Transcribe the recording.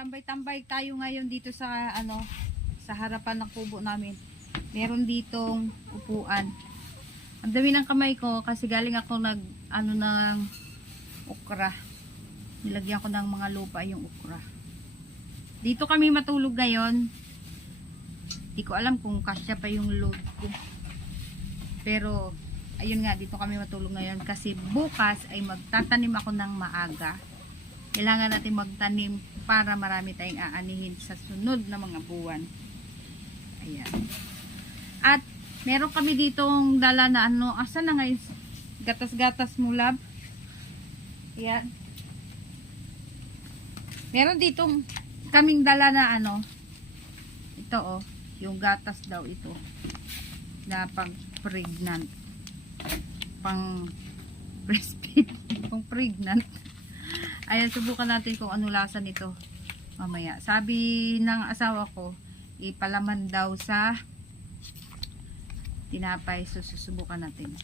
tambay-tambay tayo ngayon dito sa ano, sa harapan ng kubo namin. Meron ditong upuan. Ang dami ng kamay ko kasi galing ako nag ano ng okra. Nilagyan ko ng mga lupa yung okra. Dito kami matulog ngayon. Hindi ko alam kung kasya pa yung load ko. Pero ayun nga, dito kami matulog ngayon kasi bukas ay magtatanim ako ng maaga. Kailangan natin magtanim para marami tayong aanihin sa sunod na mga buwan. Ayan. At meron kami ditong dala na ano, asa na ngayon? Gatas-gatas mo, lab. Ayan. Meron ditong kaming dala na ano. Ito oh, yung gatas daw ito. Na pang pregnant. Pang breastfeed. Pang pregnant. Ayan, subukan natin kung ano lasa nito mamaya. Sabi ng asawa ko, ipalaman daw sa tinapay. So, susubukan natin.